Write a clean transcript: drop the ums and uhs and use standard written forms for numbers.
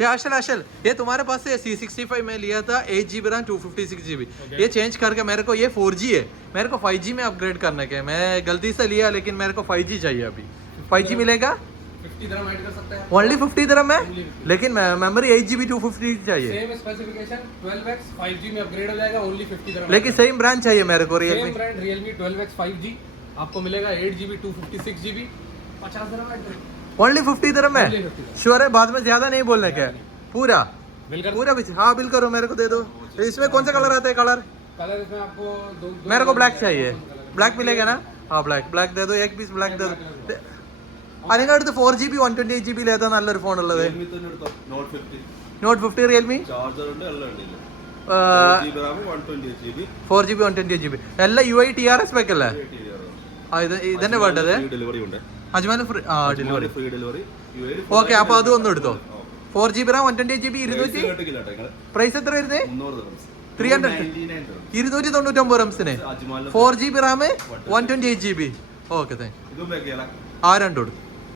ये आशल ये तुम्हारे पास से C65 में लिया था 8 GB रैम 256 GB। ये चेंज करके मेरे को ये 4G है, मेरे को 5G में अपग्रेड करने के, मैं गलती से लिया लेकिन मेरे को 5G चाहिए अभी। 5G मिलेगा? 50 dirham ऐड कर सकते हैं। ओनली 50 dirham है, लेकिन मेमोरी 8 GB 250 चाहिए। सेम स्पेसिफिकेशन 12x 5G में अपग्रेड हो जाएगा, ओनली 50 dirham। लेकिन सेम ब्रांड चाहिए मेरे को same brand Realme 12x 5G आपको मिलेगा 8 GB 256 GB 50 dirham ऐड करें। ओनली 50 dirham है। श्योर है? बाद में ज्यादा नहीं बोलने का पूरा पूरा बिल। हाँ बिल करो, मेरे को दे दो। इसमें कौन सा कलर आता है? कलर इसमें आपको दो मेरे को ब्लैक चाहिए। ब्लैक मिलेगा ना? हाँ ब्लैक दे दो, एक पीस ब्लैक दे दो। അതിൻ്റെ അടുത്ത് 4GB 128GB ഏതാ നല്ലൊരു ഫോൺ ഉള്ളത്? നോട്ട് 50 റിയൽമി 4GB 128GB എല്ലാം UI TRS സ്പെക് അല്ലേ? ഇതന്നെ വേണ്ടത് അജ്മാൻ ഡെലിവറി. ഓക്കെ, അപ്പൊ അത് ഒന്നും എടുത്തോ. 4GB റാം 128GB 200 പ്രൈസ് എത്ര വരുന്നത്? 300 299 റംസിന് 4GB Ram 128GB. Okay thank you. ആ രണ്ടും